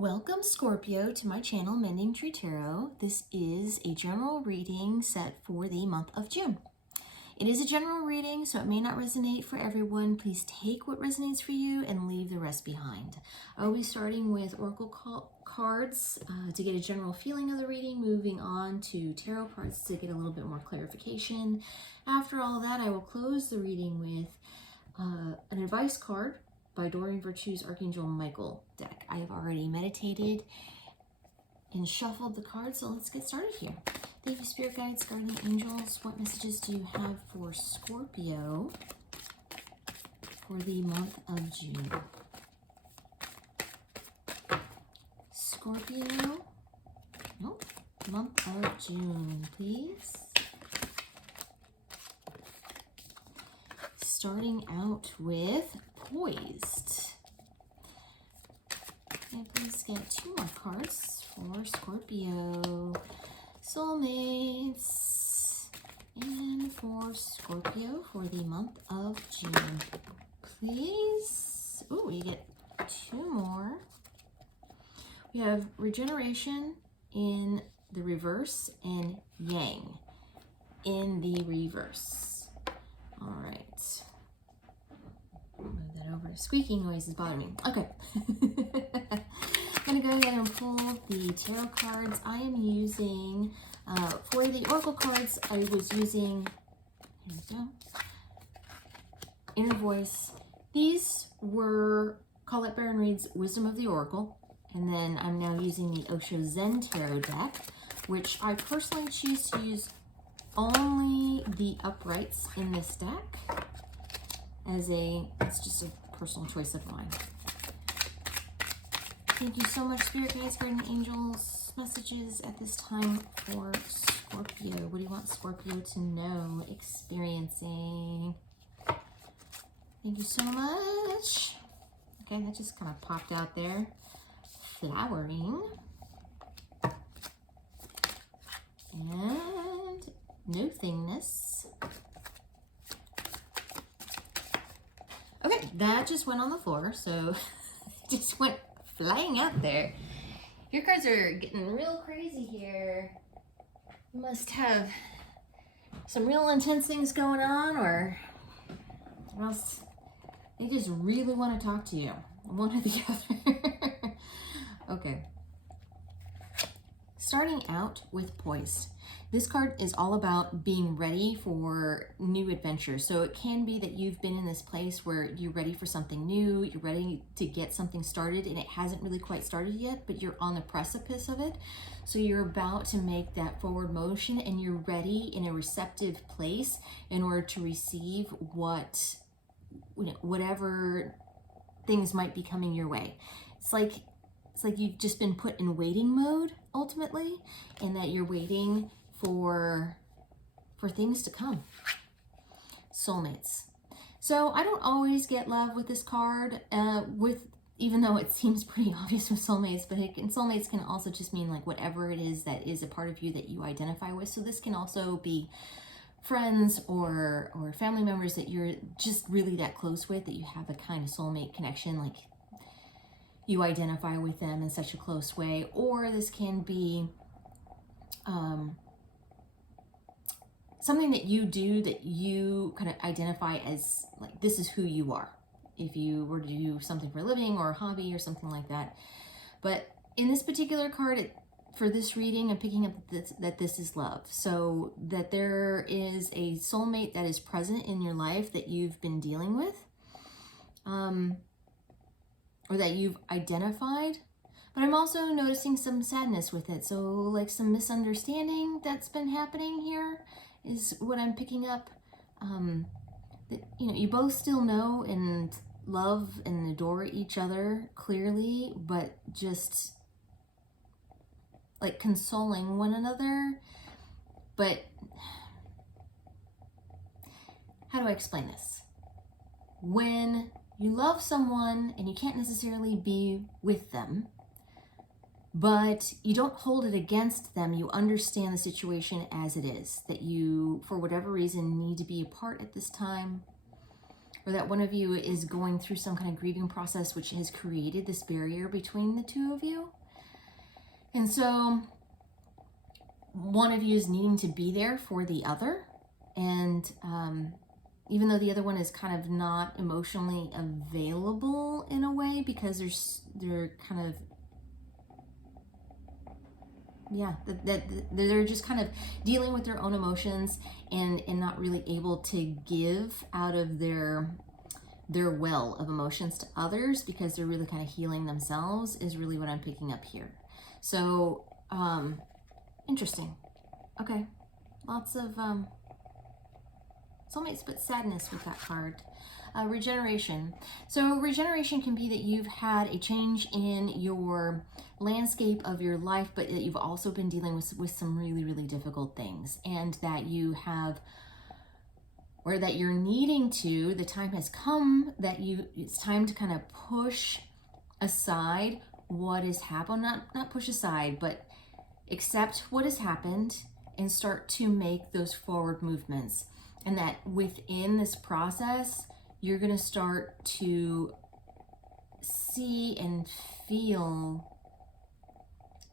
Welcome, Scorpio, to my channel, Mending Tree Tarot. This is a general reading set for the month of June. It is a general reading, so it may not resonate for everyone. Please take what resonates for you and leave the rest behind. I will be starting with oracle cards to get a general feeling of the reading, moving on to tarot cards to get a little bit more clarification. After all that, I will close the reading with an advice card by Doreen Virtue's Archangel Michael deck. I have already meditated and shuffled the cards, so let's get started here. Thank you, Spirit Guides, Guardian Angels. What messages do you have for Scorpio for the month of June? Scorpio, nope, month of June, please. Starting out with Poised. And please get 2 more cards for Scorpio. Soulmates. And for Scorpio for the month of June. Please. Oh, you get 2 more. We have Regeneration in the reverse and Yang in the reverse. All right. Move that over. Squeaking noise is bothering me. Okay. I'm going to go ahead and pull the tarot cards. I am using, for the oracle cards, I was using, here we go, Inner Voice. These were Colette Baron Reid's Wisdom of the Oracle. And then I'm now using the Osho Zen Tarot deck, which I personally choose to use only the uprights in this deck. It's just a personal choice of mine. Thank you so much, Spirit Guides, Guardian Angels. Messages at this time for Scorpio. What do you want Scorpio to know, experiencing? Thank you so much. Okay, that just kind of popped out there. Flowering. And no thingness. Okay, that just went on the floor, so it just went flying out there. Your cards are getting real crazy here. You must have some real intense things going on, or else they just really want to talk to you. One or the other. Okay. Starting out with Poise. This card is all about being ready for new adventures. So it can be that you've been in this place where you're ready for something new, you're ready to get something started, and it hasn't really quite started yet, but you're on the precipice of it. So you're about to make that forward motion, and you're ready in a receptive place in order to receive whatever things might be coming your way. It's like you've just been put in waiting mode ultimately, and that you're waiting for things to come. Soulmates. So I don't always get love with this card, even though it seems pretty obvious with soulmates, but soulmates can also just mean like whatever it is that is a part of you that you identify with. So this can also be friends or family members that you're just really that close with, that you have a kind of soulmate connection, like you identify with them in such a close way. Or this can be something that you do that you kind of identify as like, this is who you are. If you were to do something for a living or a hobby or something like that. But in this particular card, for this reading, I'm picking up that this is love. So that there is a soulmate that is present in your life that you've been dealing with, or that you've identified. But I'm also noticing some sadness with it. So like some misunderstanding that's been happening here is what I'm picking up. That, you both still know and love and adore each other clearly, but just like consoling one another. But how do I explain this? When you love someone and you can't necessarily be with them, but you don't hold it against them, you understand the situation as it is, that you, for whatever reason, need to be apart at this time, or that one of you is going through some kind of grieving process which has created this barrier between the two of you. And so one of you is needing to be there for the other. And even though the other one is kind of not emotionally available in a way, because they're kind of, yeah, they're just kind of dealing with their own emotions and not really able to give out of their well of emotions to others, because they're really kind of healing themselves, is really what I'm picking up here. So, interesting. Okay. Lots of soulmates, but sadness with that card. Regeneration. So regeneration can be that you've had a change in your landscape of your life, but that you've also been dealing with some really, really difficult things, and that you have, or that you're needing to, the time has come that it's time to kind of push aside what has happened, not push aside, but accept what has happened and start to make those forward movements. And that within this process, you're going to start to see and feel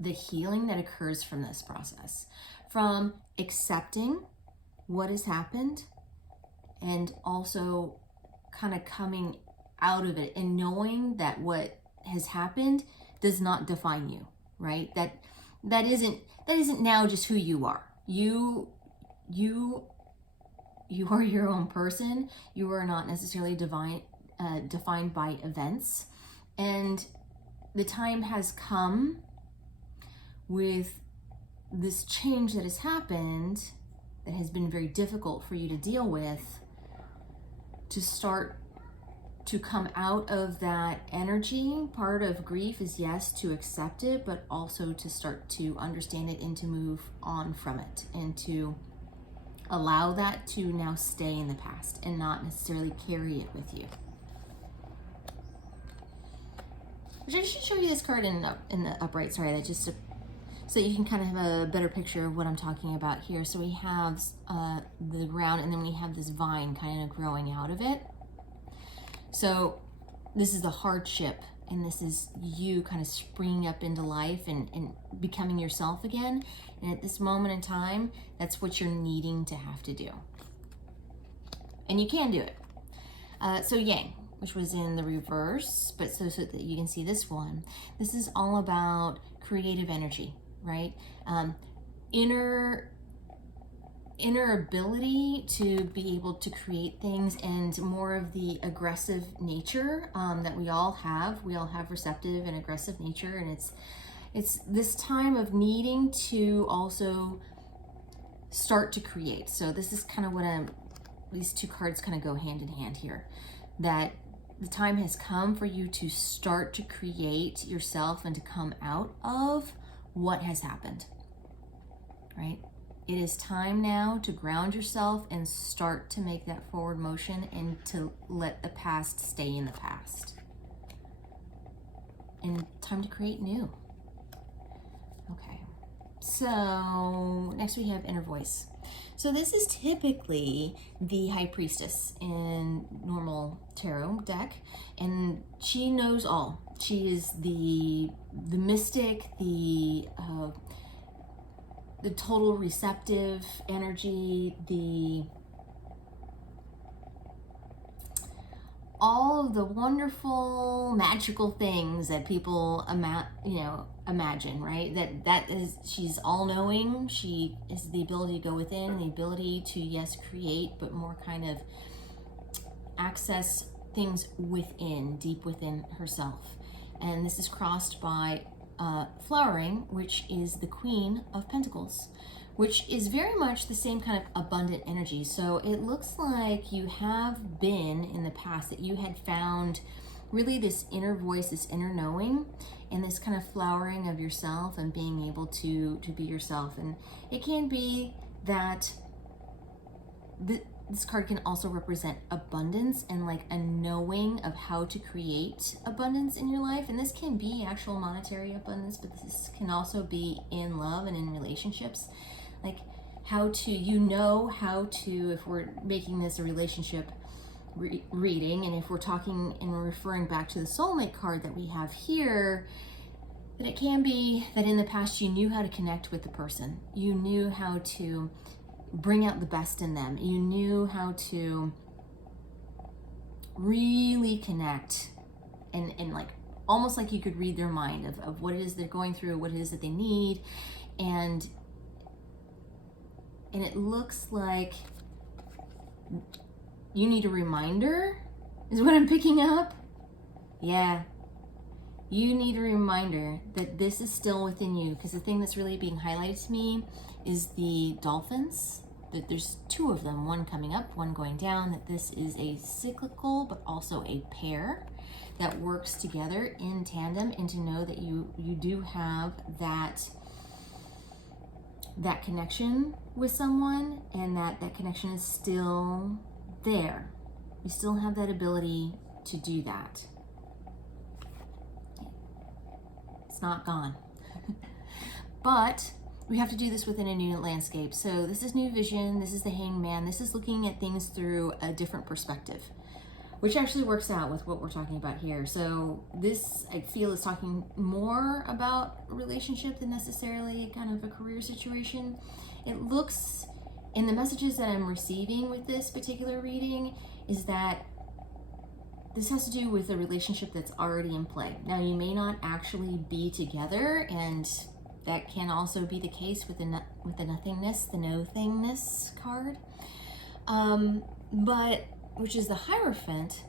the healing that occurs from this process, from accepting what has happened and also kind of coming out of it and knowing that what has happened does not define you, right? That isn't now just who you are. You are your own person. You are not necessarily defined by events. And the time has come with this change that has happened, that has been very difficult for you to deal with, to start to come out of that energy. Part of grief is, yes, to accept it, but also to start to understand it and to move on from it, and to allow that to now stay in the past and not necessarily carry it with you. I should show you this card in the upright, sorry, that just so you can kind of have a better picture of what I'm talking about here. So we have the ground, and then we have this vine kind of growing out of it. So this is the hardship, and this is you kind of springing up into life and becoming yourself again. And at this moment in time, that's what you're needing to have to do. And you can do it. So Yang, which was in the reverse, but so that you can see this one. This is all about creative energy, right? Inner ability to be able to create things, and more of the aggressive nature that we all have. We all have receptive and aggressive nature, and it's this time of needing to also start to create. So this is kind of what these two cards kind of go hand in hand here, that the time has come for you to start to create yourself and to come out of what has happened, right? It is time now to ground yourself and start to make that forward motion, and to let the past stay in the past. And time to create new. Okay, so next we have inner voice. So this is typically the high priestess in normal tarot deck, and she knows all. She is the mystic, the total receptive energy, all of the wonderful magical things that people imagine, right? That is, she's all-knowing. She is the ability to go within, the ability to, yes, create, but more kind of access things within, deep within herself. And this is crossed by flowering, which is the Queen of Pentacles, which is very much the same kind of abundant energy. So it looks like you have been in the past, that you had found really this inner voice, this inner knowing, and this kind of flowering of yourself and being able to be yourself. And it can be that this card can also represent abundance and like a knowing of how to create abundance in your life. And this can be actual monetary abundance, but this can also be in love and in relationships. Like how to, how to, if we're making this a relationship, reading, and if we're talking and we're referring back to the soulmate card that we have here, that it can be that in the past you knew how to connect with the person. You knew how to bring out the best in them. You knew how to really connect and like almost like you could read their mind of what it is they're going through, what it is that they need. And it looks like you need a reminder, is what I'm picking up. Yeah. You need a reminder that this is still within you, because the thing that's really being highlighted to me is the dolphins, that there's two of them, one coming up, one going down, that this is a cyclical but also a pair that works together in tandem, and to know that you do have that connection with someone, and that connection is still there. You still have that ability to do that. It's not gone. But we have to do this within a new landscape. So this is new vision, this is the hangman, this is looking at things through a different perspective, which actually works out with what we're talking about here. So this, I feel, is talking more about a relationship than necessarily kind of a career situation. It looks, in the messages that I'm receiving with this particular reading, is that this has to do with a relationship that's already in play. Now, you may not actually be together, and that can also be the case with the nothingness, the no-thingness card. But which is the Hierophant.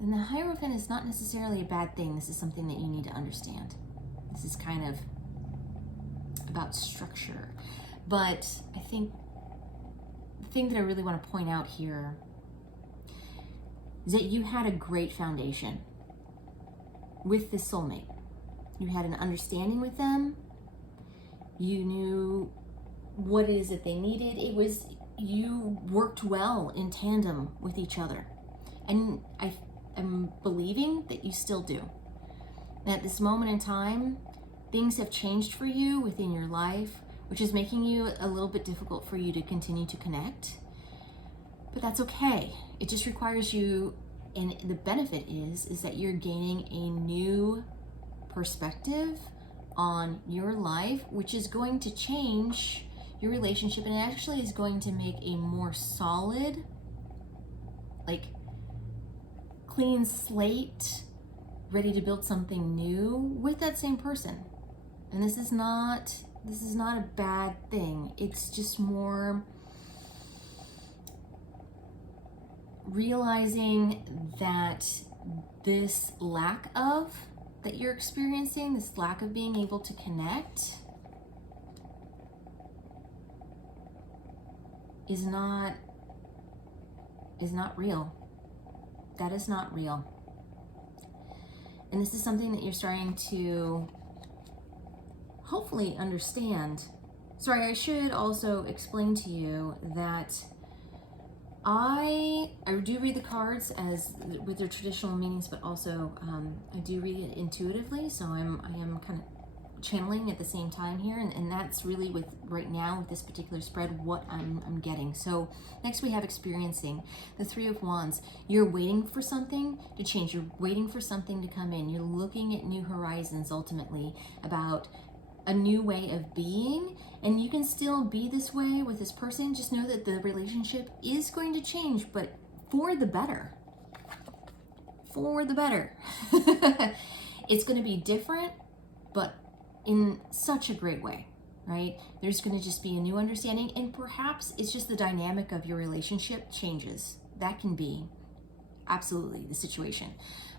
And the Hierophant is not necessarily a bad thing. This is something that you need to understand. This is kind of about structure. But I think the thing that I really want to point out here is that you had a great foundation with this soulmate. You had an understanding with them. You knew what it is that they needed. It was, you worked well in tandem with each other. And I'm believing that you still do. And at this moment in time, things have changed for you within your life, which is making you a little bit difficult for you to continue to connect. But that's okay. It just requires you, and the benefit is that you're gaining a new perspective on your life, which is going to change your relationship, and it actually is going to make a more solid, like clean slate, ready to build something new with that same person. And this is not a bad thing. It's just more realizing that this lack of that you're experiencing, this lack of being able to connect, is not real. That is not real. And this is something that you're starting to hopefully understand. Sorry, I should also explain to you that I do read the cards as with their traditional meanings, but also I do read it intuitively. So I am kind of channeling at the same time here, and that's really with right now with this particular spread what I'm getting. So next we have experiencing the Three of Wands. You're waiting for something to change. You're waiting for something to come in. You're looking at new horizons, ultimately about a new way of being, and you can still be this way with this person. Just know that the relationship is going to change, but for the better. For the better. It's going to be different, but in such a great way, right? There's going to just be a new understanding, and perhaps it's just the dynamic of your relationship changes. That can be absolutely the situation.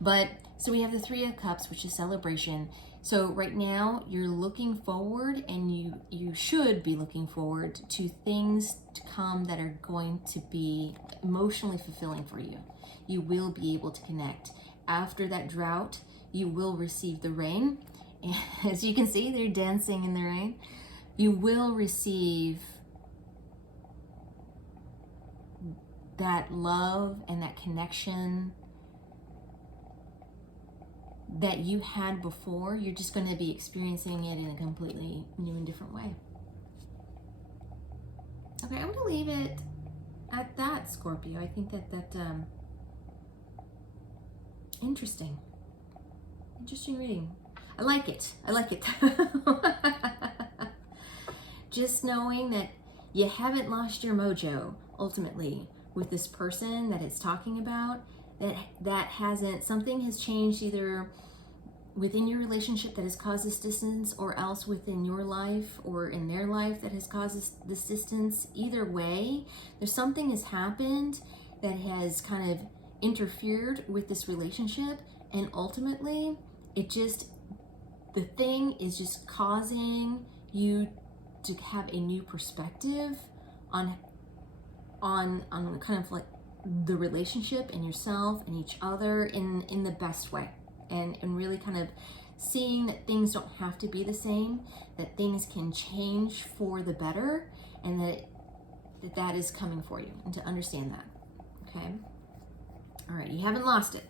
But so we have the Three of Cups, which is celebration. So right now you're looking forward, and you should be looking forward to things to come that are going to be emotionally fulfilling for you. You will be able to connect. After that drought, you will receive the rain. As you can see, they're dancing in the rain. You will receive that love and that connection that you had before. You're just going to be experiencing it in a completely new and different way. Okay, I'm going to leave it at that, Scorpio. I think that interesting reading. I like it. Just knowing that you haven't lost your mojo ultimately with this person that it's talking about, that hasn't, something has changed either within your relationship that has caused this distance, or else within your life or in their life that has caused this distance. Either way, there's something has happened that has kind of interfered with this relationship, and ultimately the thing is just causing you to have a new perspective on kind of like the relationship and yourself and each other in the best way, and really kind of seeing that things don't have to be the same, that things can change for the better, and that is coming for you, and to understand that. Okay. All right, you haven't lost it.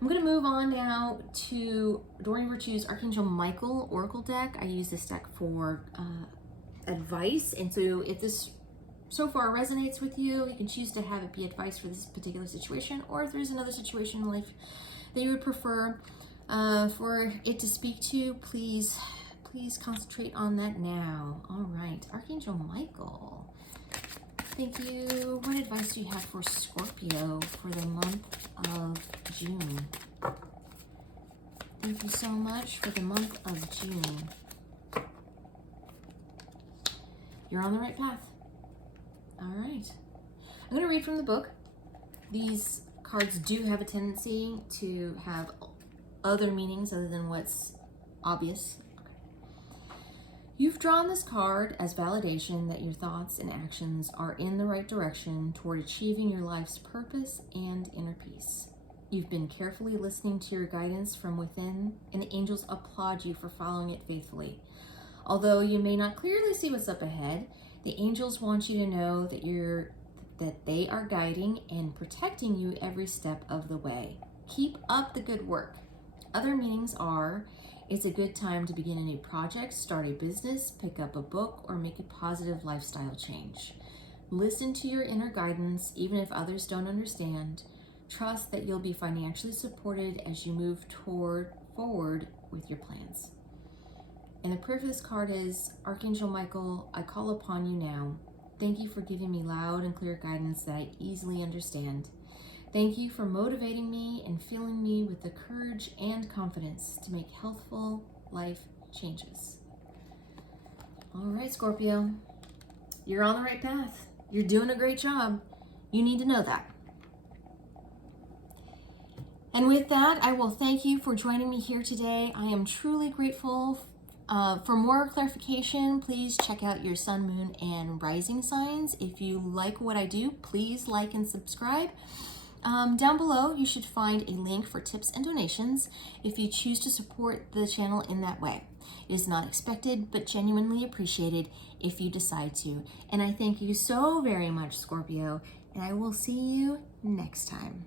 I'm going to move on now to Doreen Virtue's Archangel Michael Oracle deck. I use this deck for advice, and so if this so far resonates with you, you can choose to have it be advice for this particular situation, or if there's another situation in life that you would prefer for it to speak to, please concentrate on that now. All right, Archangel Michael, thank you. What advice do you have for Scorpio for the month of June? Thank you so much for the month of June. You're on the right path. All right. I'm going to read from the book. These cards do have a tendency to have other meanings other than what's obvious. You've drawn this card as validation that your thoughts and actions are in the right direction toward achieving your life's purpose and inner peace. You've been carefully listening to your guidance from within, and the angels applaud you for following it faithfully. Although you may not clearly see what's up ahead, the angels want you to know that they are guiding and protecting you every step of the way. Keep up the good work. Other meanings are: it's a good time to begin a new project, start a business, pick up a book, or make a positive lifestyle change. Listen to your inner guidance, even if others don't understand. Trust that you'll be financially supported as you move forward with your plans. And the prayer for this card is: Archangel Michael, I call upon you now. Thank you for giving me loud and clear guidance that I easily understand. Thank you for motivating me and filling me with the courage and confidence to make healthful life changes. All right, Scorpio, you're on the right path. You're doing a great job. You need to know that. And with that, I will thank you for joining me here today. I am truly grateful. For more clarification, please check out your sun, moon, and rising signs. If you like what I do, please like and subscribe. Down below, you should find a link for tips and donations if you choose to support the channel in that way. It is not expected, but genuinely appreciated if you decide to. And I thank you so very much, Scorpio, and I will see you next time.